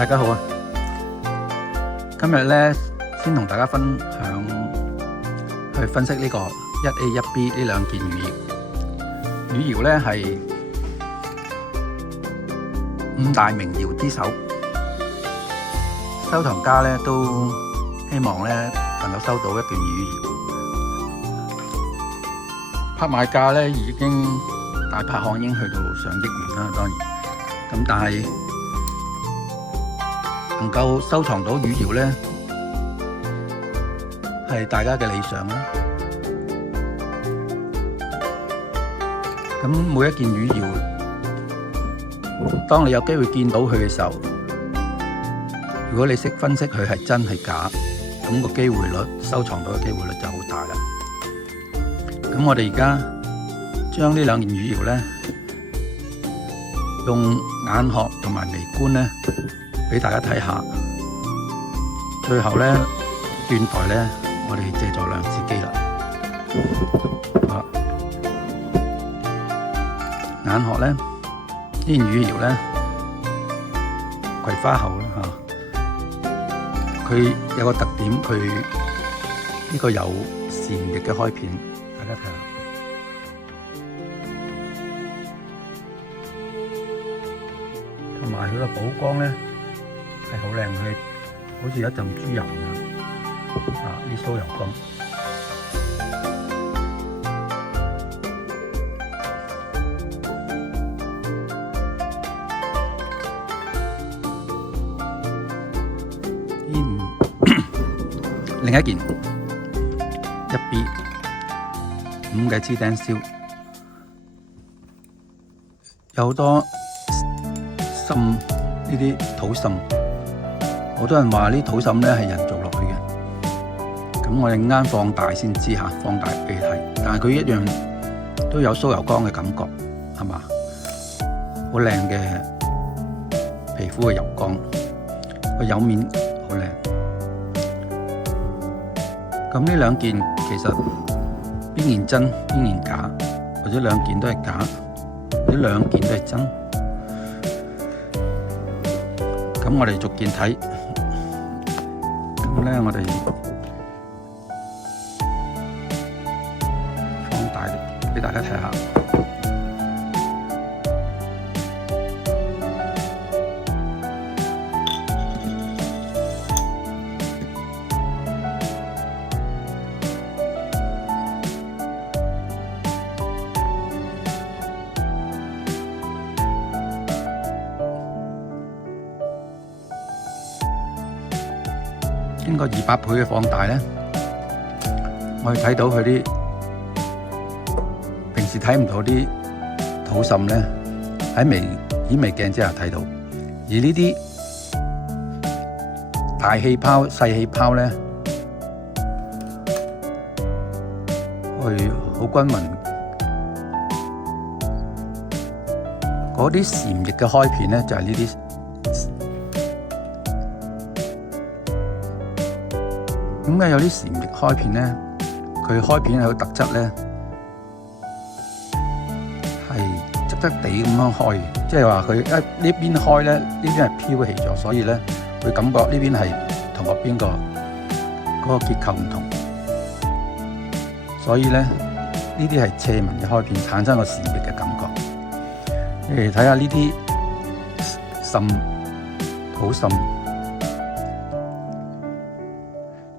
大家好啊！今日咧先同大家分享去分析呢個1A 1B 呢兩件魚窯。魚窯咧係五大名窯之首，收藏家咧都希望咧能夠收到一件魚窯。拍賣價咧已經大拍行已經去到上億元啦，當然咁，但係能夠收藏到魚窯咧，係大家嘅理想啦。咁每一件魚窯，當你有機會見到佢嘅時候，如果你識分析佢係真係假，咁個機會率收藏到嘅機會率就好大啦。咁我哋而家將呢兩件魚窯咧，用眼殼同埋微觀咧，俾大家睇下。最後咧斷代咧，我哋借助量子機啦。好，眼殼咧，呢件魚窯咧，葵花厚啦嚇。佢有個特點，佢呢個有禪翼嘅開片，大家睇下。同埋佢個補光咧係好靚，佢好似一陣豬油咁啊！呢酥油光。另一件1B 5嘅支釘燒，有好多滲呢啲土滲，好多人話呢土滲咧係人做落去嘅。咁我哋啱放大先知嚇，放大俾你睇。但係佢一樣都有酥油光嘅感覺，係嘛？好靚嘅皮膚嘅油光，個釉面好靚。咁呢兩件其實邊件真邊件假，或者兩件都係假，或者兩件都係真。咁我哋逐件睇。咁咧我哋放大俾大家睇下。經過200倍嘅放大咧，我哋睇到佢啲平時睇唔到啲土滲咧，喺顯微鏡之下睇到。而呢啲大氣泡、細氣泡咧，會好均勻。嗰啲禪翼嘅開片咧，就係呢啲。點解有啲禪翼開片咧？佢開片有個特質咧，係側側地咁樣開嘅，即係話佢呢邊開咧，呢邊係飄起咗，所以咧會感覺呢邊係同嗰邊嗰個結構唔同，所以咧呢啲係斜紋嘅開片，產生個禪翼嘅感覺。你嚟睇下呢啲滲土滲。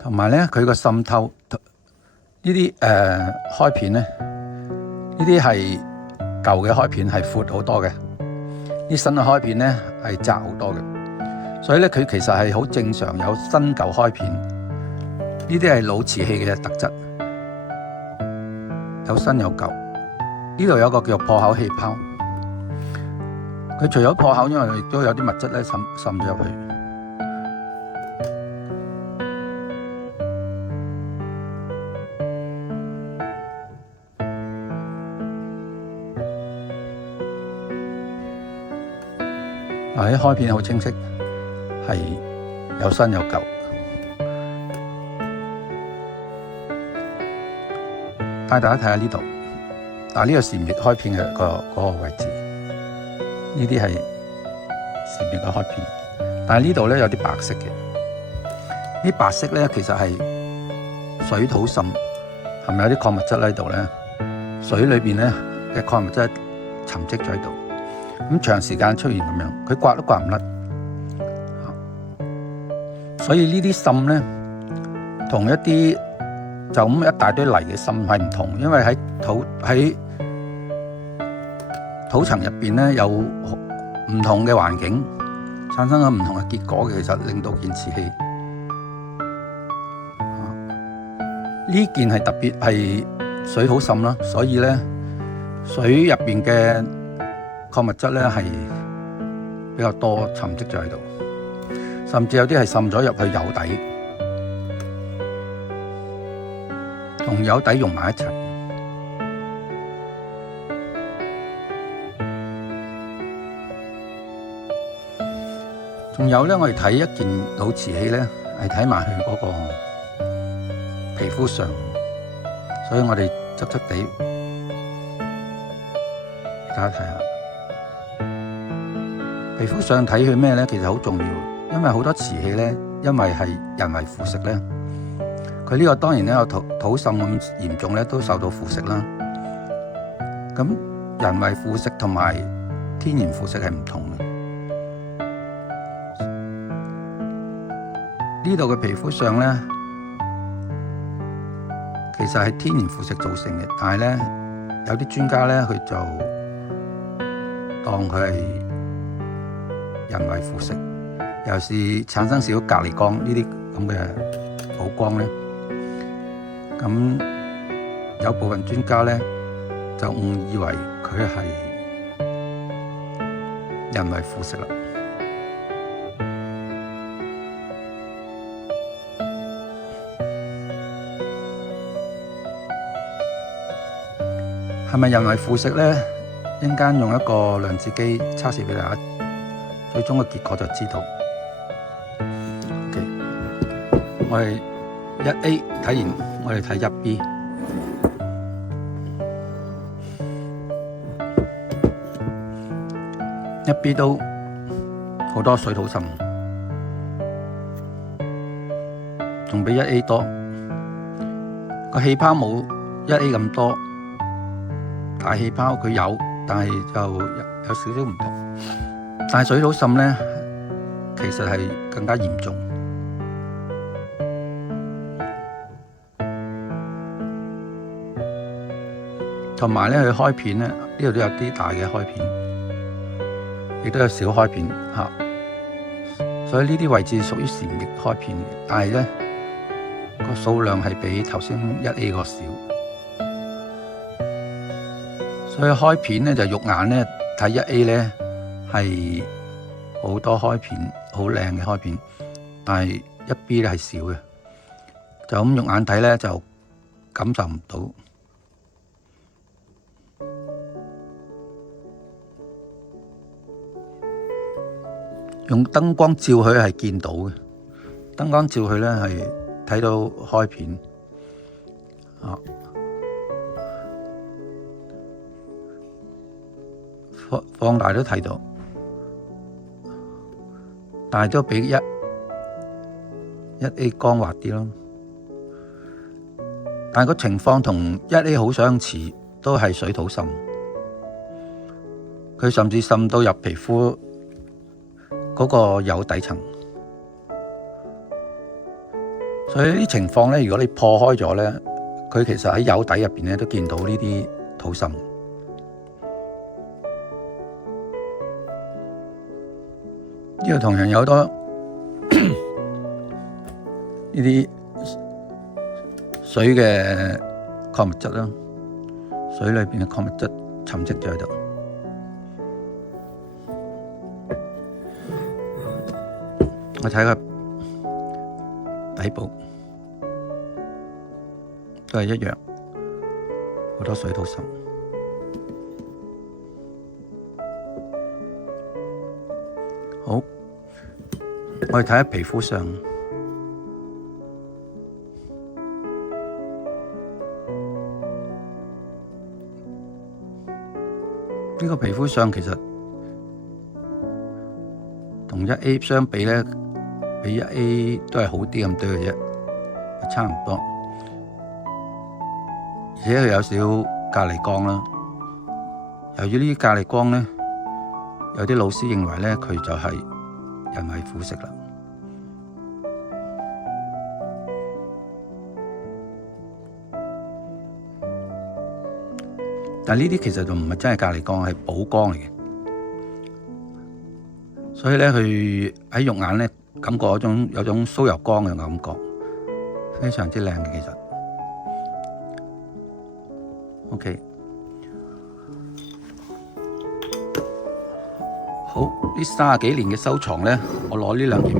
同埋咧，佢個滲透呢啲開片咧，呢啲係舊嘅開片係闊好多嘅，啲新嘅開片咧係窄好多嘅，所以咧佢其實係好正常有新舊開片，呢啲係老瓷器嘅特質，有新有舊。呢度有個叫破口氣泡，佢除咗破口，因為亦都有啲物質咧滲咗入去。嗱，啲開片好清晰，係有新有舊。帶大家睇下呢度，嗱，呢個禪翼開片嘅嗰個位置，呢啲係禪翼嘅開片。但係呢度咧有啲白色嘅，啲白色咧其實係水土滲，係咪有啲礦物質喺度咧？水裏邊咧嘅礦物質沉積咗喺度，咁長時間出現咁樣，佢刮都刮唔甩。所以呢啲滲咧，同一啲就咁一大堆泥嘅滲係唔同，因為喺土層入邊咧有唔同嘅環境，產生咗唔同嘅結果，其實令到件瓷器呢件係特別係水土滲啦，所以咧水入邊嘅礦物質咧係比較多沉積咗喺度，甚至有啲係滲咗入去釉底，同釉底溶埋一齊。仲有咧，我哋睇一件老瓷器咧，係睇埋佢嗰個皮膚上，所以我哋側側地大家睇下皮膚上睇佢咩咧，其實好重要，因為好多瓷器咧，因為係人為腐蝕咧，佢呢個當然咧有土滲咁嚴重咧，都受到腐蝕啦。咁人為腐蝕同埋天然腐蝕係唔同嘅。呢度嘅皮膚上咧，其實係天然腐蝕造成嘅，但係咧有啲專家咧，佢就當佢係人為腐蝕，尤其是產生少少隔離光呢啲咁嘅補光咧，咁有部分專家咧就誤以為佢係人為腐蝕啦。係咪人為腐蝕咧？一陣間用一個量子機測試俾大家，最終嘅結果就知道。OK， 我哋1A 睇完，我哋睇1B。1B 都好多水土滲，仲比1A 多。個氣泡冇1A 咁多。大氣泡佢有，但係就有少少唔同。但係水土滲咧，其實係更加嚴重。同埋咧，佢開片咧，呢度都有啲大嘅開片，亦都有小開片嚇。所以呢啲位置屬於禪液開片嘅，但係咧個數量係比頭先1A 個少。所以開片咧就肉眼咧睇1A 咧係好多開片，好靚嘅開片，但係1B 咧係少嘅，就咁肉眼睇咧就感受唔到。用燈光照佢係見到嘅，燈光照佢咧係睇到開片啊。放大都睇到，但係都比1A 光滑啲咯。但係個情況同1A 好相似，都係水土滲，佢甚至滲到入皮膚嗰個釉底層。所以呢啲情況咧，如果你破開咗咧，佢其實喺釉底入邊咧都見到呢啲土滲。呢度同樣有好多呢啲水嘅礦物質啦，水裏邊嘅礦物質沉積咗喺度。我睇個底部都係一樣，好多水土滲。好，我哋睇下皮膚上，呢個皮膚上其實同1A 相比咧，比1A 都係好啲咁多嘅啫，差唔多。而且佢有少隔離光啦。由於呢啲隔離光咧，有啲老師認為咧佢就係人為腐蝕啦。但呢啲其實就唔係真係隔離光，係補光嚟嘅。所以咧，佢喺肉眼咧感覺有種酥油光嘅感覺，非常之靚嘅其實。OK， 好，呢30幾年嘅收藏咧，我攞呢兩件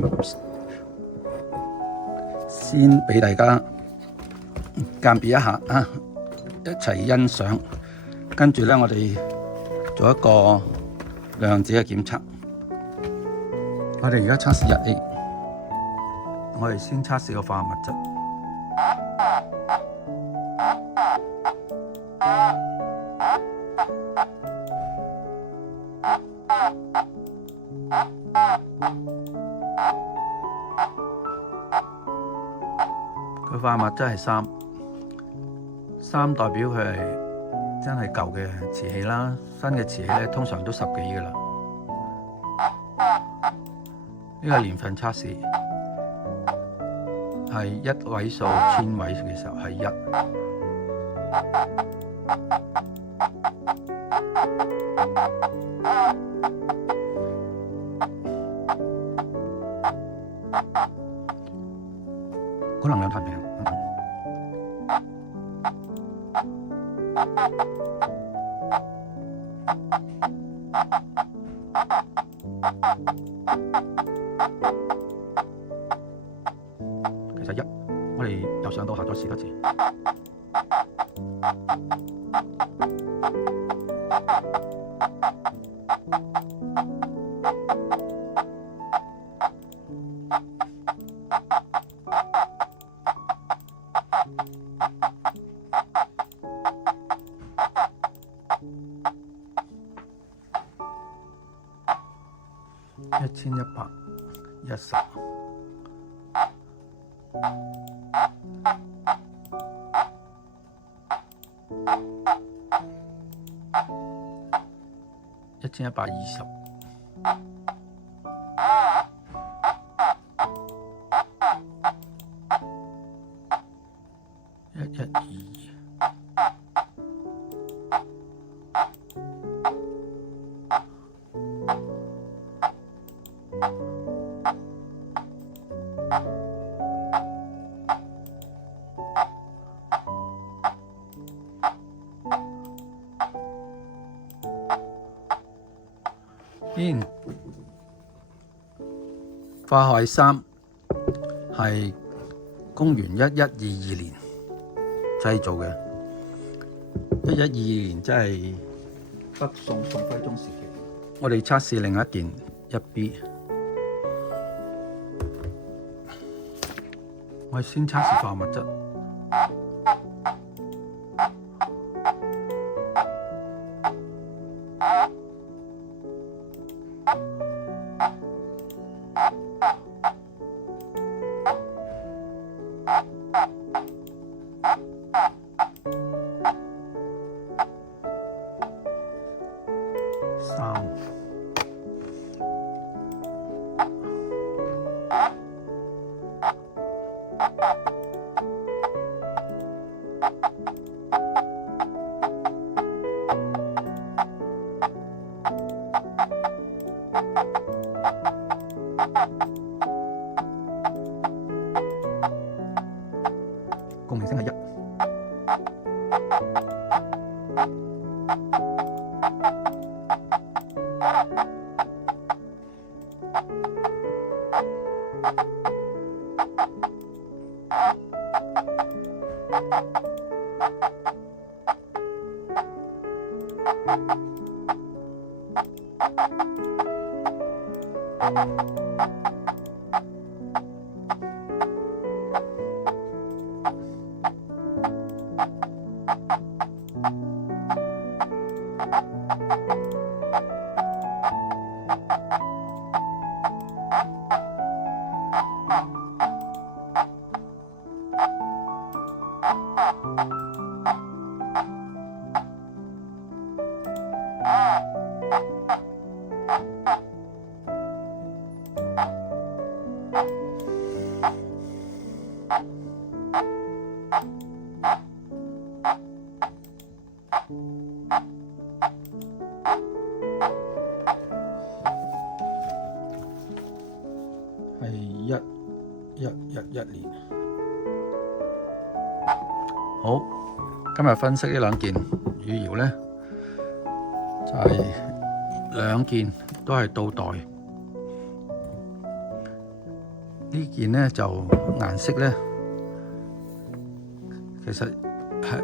先俾大家鑑別一下啊，一齊欣賞。跟住咧，我哋做一個量子嘅檢測。我哋而家測試1A，我哋先測試個化學物質。佢化學物質係3，3代表佢係真係舊嘅瓷器啦，新嘅瓷器咧通常都10幾㗎喇。呢個年份測試係1位數千位嘅時候係1。個能量太平。其實1，我哋由上到下再試多次。1110。1120。1122。化學係3，係公元1122年製造嘅。1122年即係北宋宋徽宗時期。我哋測試另一件1B， 我哋先測試化學物質。3。共鳴聲係1。係1111年。好，今日分析呢兩件汝窯呢，就係兩件都係到代。呢件呢就顏色呢，其實係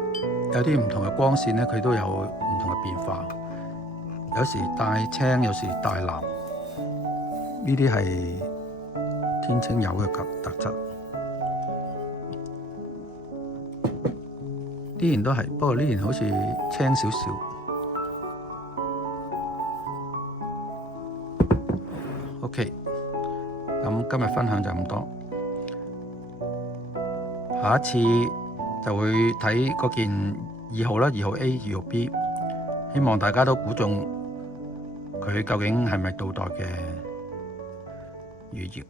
有啲唔同嘅光線呢，佢都有唔同嘅變化。有時帶青，有時帶藍，呢啲係天青釉嘅特質。呢件都係，不過呢件好似青少少。OK， 咁今日分享就咁多，下一次就會睇嗰件2號啦，2號 A、2號 B， 希望大家都估中佢究竟係咪到代嘅汝窯。